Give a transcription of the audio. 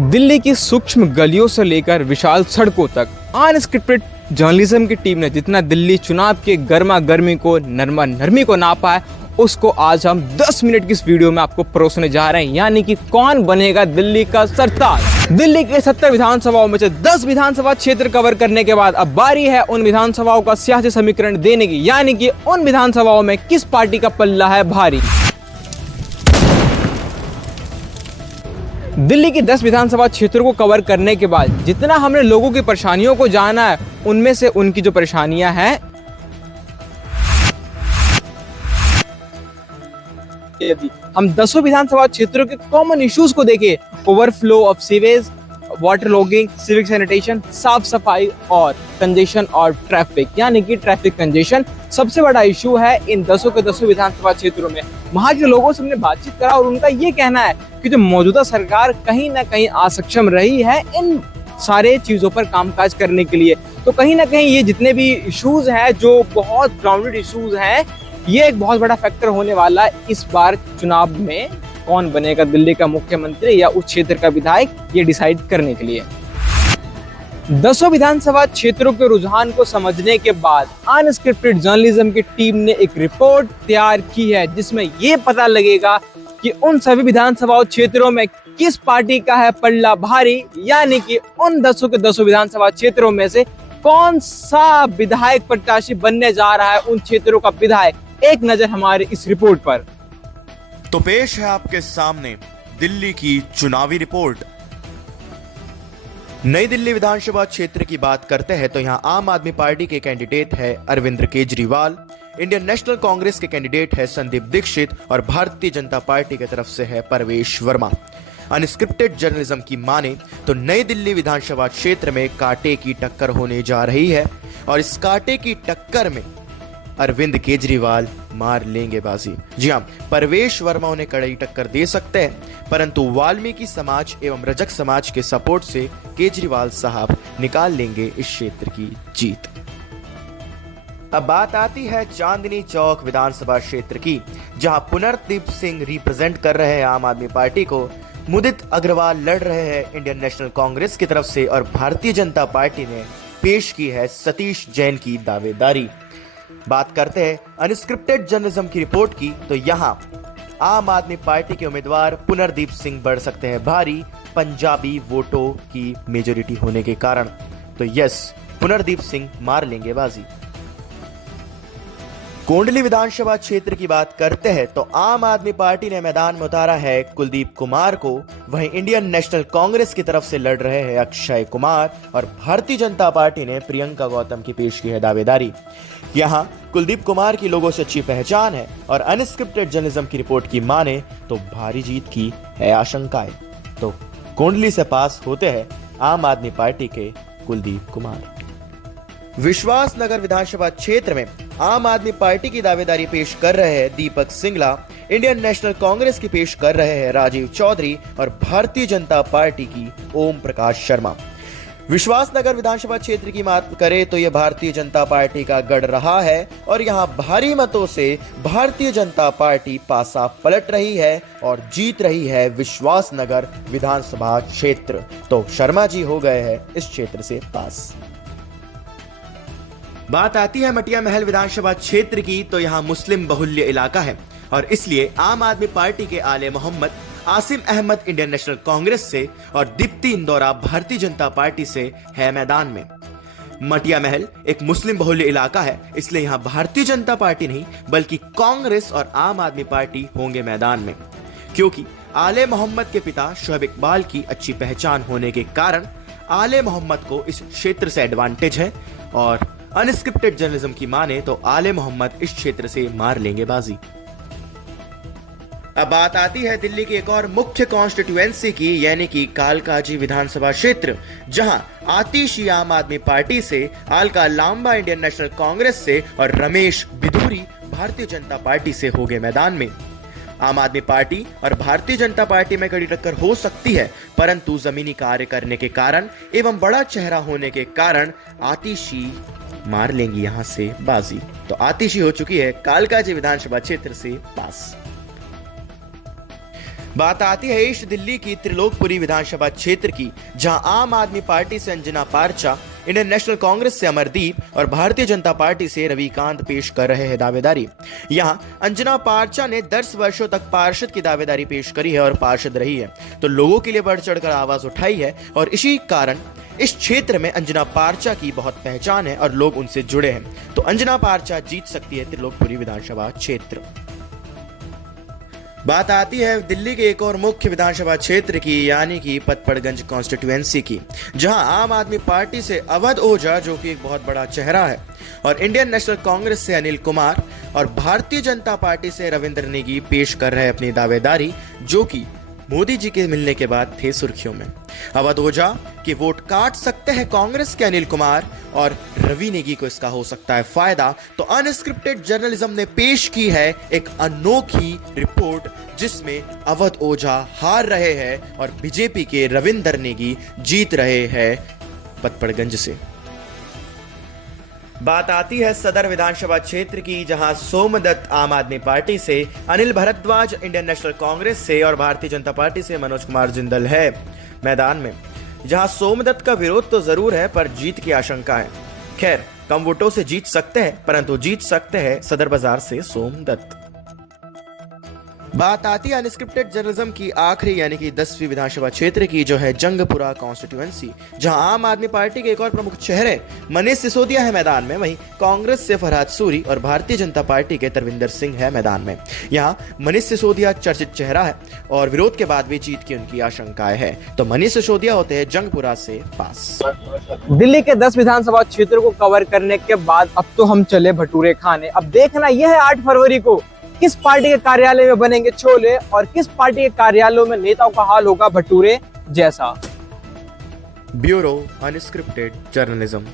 दिल्ली की सूक्ष्म गलियों से लेकर विशाल सड़कों तक अनस्क्रिप्टेड जर्नलिज्म की टीम ने जितना दिल्ली चुनाव के गर्मा गर्मी को नरमा नरमी को नापा है, उसको आज हम 10 मिनट की इस वीडियो में आपको परोसने जा रहे हैं। यानी कि कौन बनेगा दिल्ली का सरताज। दिल्ली के 70 विधानसभाओं में से 10 विधानसभा क्षेत्र कवर करने के बाद अब बारी है उन विधानसभाओं का सियासी समीकरण देने की, यानी कि उन विधानसभाओं में किस पार्टी का पल्ला है भारी। दिल्ली की 10 विधानसभा क्षेत्रों को कवर करने के बाद जितना हमने लोगों की परेशानियों को जाना है, उनमें से उनकी जो परेशानियां हैं, यदि हम 10 विधानसभा क्षेत्रों के कॉमन इश्यूज को देखें, overflow of sewage, water logging, civic sanitation, साफ सफाई और कंजेशन और ट्रैफिक, यानी कि ट्रैफिक कंजेशन सबसे बड़ा इशू है इन 10 के 10 विधानसभा क्षेत्रों में। वहां के लोगों से हमने बातचीत करा और उनका ये कहना है कि जो मौजूदा सरकार कहीं ना कहीं असक्षम रही है इन सारे चीजों पर कामकाज करने के लिए। तो कहीं ना कहीं ये जितने भी इश्यूज हैं, जो बहुत ग्राउंडेड इश्यूज हैं, ये एक बहुत बड़ा फैक्टर होने वाला है इस बार चुनाव में। कौन बनेगा दिल्ली का मुख्यमंत्री या उस क्षेत्र का विधायक, ये डिसाइड करने के लिए 10 विधानसभा क्षेत्रों के रुझान को समझने के बाद अनस्क्रिप्टेड जर्नलिज्म की टीम ने एक रिपोर्ट तैयार की है, जिसमें यह पता लगेगा कि उन सभी विधानसभा क्षेत्रों में किस पार्टी का है पल्ला भारी, यानी कि उन 10 के 10 विधानसभा क्षेत्रों में से कौन सा विधायक प्रत्याशी बनने जा रहा है उन क्षेत्रों का विधायक। एक नजर हमारी इस रिपोर्ट पर। तो पेश है आपके सामने दिल्ली की चुनावी रिपोर्ट। नई दिल्ली विधानसभा क्षेत्र की बात करते हैं तो यहां आम आदमी पार्टी के कैंडिडेट है अरविंद केजरीवाल, इंडियन नेशनल कांग्रेस के कैंडिडेट है संदीप दीक्षित और भारतीय जनता पार्टी की तरफ से है परवेश वर्मा। अनस्क्रिप्टेड जर्नलिज्म की माने तो नई दिल्ली विधानसभा क्षेत्र में कांटे की टक्कर होने जा रही है और इस कांटे की टक्कर में अरविंद केजरीवाल मार लेंगे बाजी। जी हां, परवेश वर्मा उन्हें कड़ी टक्कर दे सकते हैं, परंतु वाल्मीकि समाज एवं रजक समाज के सपोर्ट से केजरीवाल साहब निकाल लेंगे इस क्षेत्र की जीत। अब बात आती है चांदनी चौक विधानसभा क्षेत्र की, जहां पुनर्दीप सिंह रिप्रेजेंट कर रहे हैं आम आदमी पार्टी को, मुदित अग्रवाल लड़ रहे हैं इंडियन नेशनल कांग्रेस की तरफ से और भारतीय जनता पार्टी ने पेश की है सतीश जैन की दावेदारी। बात करते हैं अनस्क्रिप्टेड जर्नलिज्म की रिपोर्ट की, तो यहां आम आदमी पार्टी के उम्मीदवार पुनर्दीप सिंह बढ़ सकते हैं भारी पंजाबी वोटों की मेजोरिटी होने के कारण। तो यस, पुनर्दीप सिंह मार लेंगे बाजी। कोंडली विधानसभा क्षेत्र की बात करते हैं तो आम आदमी पार्टी ने मैदान में उतारा है कुलदीप कुमार को, वहीं इंडियन नेशनल कांग्रेस की तरफ से लड़ रहे हैं अक्षय कुमार और भारतीय जनता पार्टी ने प्रियंका गौतम की पेश की है दावेदारी। यहां कुलदीप कुमार की लोगों से अच्छी पहचान है और अनस्क्रिप्टेड जर्नलिज्म की रिपोर्ट की माने तो भारी जीत की है आशंकाएं। तो कोंडली से पास होते हैं आम आदमी पार्टी के कुलदीप कुमार। विश्वास नगर विधानसभा क्षेत्र में आम आदमी पार्टी की दावेदारी पेश कर रहे हैं दीपक सिंगला, इंडियन नेशनल कांग्रेस की पेश कर रहे हैं राजीव चौधरी और भारतीय जनता पार्टी की ओम प्रकाश शर्मा। विश्वास नगर विधानसभा क्षेत्र की बात करें तो यह भारतीय जनता पार्टी का गढ़ रहा है और यहां भारी मतों से भारतीय जनता पार्टी पासा पलट रही है और जीत रही है विश्वास नगर विधानसभा क्षेत्र। तो शर्मा जी हो गए हैं इस क्षेत्र से पास। बात आती है मटिया महल विधानसभा क्षेत्र की, तो यहां मुस्लिम बहुल्य इलाका है और इसलिए आम आदमी पार्टी के आले मोहम्मद, आसिम अहमद इंडियन नेशनल कांग्रेस से और दीप्ति इंदौरा भारतीय जनता पार्टी से है मैदान में। मटिया महल एक मुस्लिम बहुल्य इलाका है, इसलिए यहां भारतीय जनता पार्टी नहीं बल्कि कांग्रेस और आम आदमी पार्टी होंगे मैदान में, क्योंकि आले मोहम्मद के पिता शोएब इकबाल की अच्छी पहचान होने के कारण आले मोहम्मद को इस क्षेत्र से एडवांटेज है और अनस्क्रिप्टेड जर्नलिज्म की माने तो आले मोहम्मद इस क्षेत्र से मार लेंगे बाजी। अब बात आती है दिल्ली की एक और मुख्य कॉन्स्टिट्यूएंसी की, यानी कि कालकाजी विधानसभा क्षेत्र, जहां आतिशी आम आदमी पार्टी से, अलका लांबा इंडियन नेशनल कांग्रेस से और रमेश बिधूरी भारतीय जनता पार्टी से होंगे मैदान में। आम आदमी पार्टी और भारतीय जनता पार्टी में कड़ी टक्कर हो सकती है, परंतु जमीनी कार्य करने के कारण एवं बड़ा चेहरा होने के कारण आतिशी मार लेंगी यहां से बाजी। तो आतिशी हो चुकी है कालकाजी विधानसभा क्षेत्र से पास। बात आती है ईस्ट दिल्ली की त्रिलोकपुरी विधानसभा क्षेत्र की, जहां आम आदमी पार्टी से अंजना पारचा, इंडियन नेशनल कांग्रेस से अमरदीप और भारतीय जनता पार्टी से रविकांत पेश कर रहे हैं दावेदारी। यहां अंजना पारचा ने 10 वर्षों तक पार्षद की दावेदारी पेश करी है और पार्षद रही है, तो लोगों के लिए बढ़ चढ़कर आवाज उठाई है और इसी कारण इस क्षेत्र में अंजना पारचा की बहुत पहचान है और लोग उनसे जुड़े हैं। तो अंजना पारचा जीत सकती है त्रिलोकपुरी विधानसभा क्षेत्र। बात आती है दिल्ली के एक और मुख्य विधानसभा क्षेत्र की, यानी कि पतपड़गंज कॉन्स्टिट्यूएंसी की, जहां आम आदमी पार्टी से अवध ओझा, जो कि एक बहुत बड़ा चेहरा है, और इंडियन नेशनल कांग्रेस से अनिल कुमार और भारतीय जनता पार्टी से रविंद्र नेगी पेश कर रहे हैं अपनी दावेदारी, जो कि मोदी जी के मिलने के बाद थे सुर्खियों में। अवध ओझा के वोट काट सकते हैं कांग्रेस के अनिल कुमार और रवि नेगी को इसका हो सकता है फायदा। तो अनस्क्रिप्टेड जर्नलिज्म ने पेश की है एक अनोखी रिपोर्ट, जिसमें अवध ओझा हार रहे हैं और बीजेपी के रविंद्र नेगी जीत रहे हैं पतपड़गंज से। बात आती है सदर विधानसभा क्षेत्र की, जहां सोमदत्त आम आदमी पार्टी से, अनिल भारद्वाज इंडियन नेशनल कांग्रेस से और भारतीय जनता पार्टी से मनोज कुमार जिंदल है मैदान में। जहां सोमदत्त का विरोध तो जरूर है, पर जीत की आशंका है। खैर, कम वोटों से जीत सकते हैं, परंतु जीत सकते हैं सदर बाजार से सोमदत्त। बात आती है अनस्क्रिप्टेड जर्नलिज्म की आखिरी, यानी कि 10वीं विधानसभा क्षेत्र की, जो है जंगपुरा कॉन्स्टिट्यूएंसी, जहां आम आदमी पार्टी के एक और प्रमुख चेहरे मनीष सिसोदिया है मैदान में, वहीं कांग्रेस से फरहाद सूरी और भारतीय जनता पार्टी के तरविंदर सिंह है मैदान में। यहां मनीष सिसोदिया चर्चित चेहरा है और विरोध के बाद भी जीत की उनकी आशंकाएं हैं। तो मनीष सिसोदिया होते हैं जंगपुरा से पास। दिल्ली के 10 विधानसभा क्षेत्रों को कवर करने के बाद अब तो हम चले भटूरे खाने। अब देखना यह है 8 फरवरी को किस पार्टी के कार्यालय में बनेंगे छोले और किस पार्टी के कार्यालयों में नेताओं का हाल होगा भटूरे जैसा। Bureau unscripted journalism.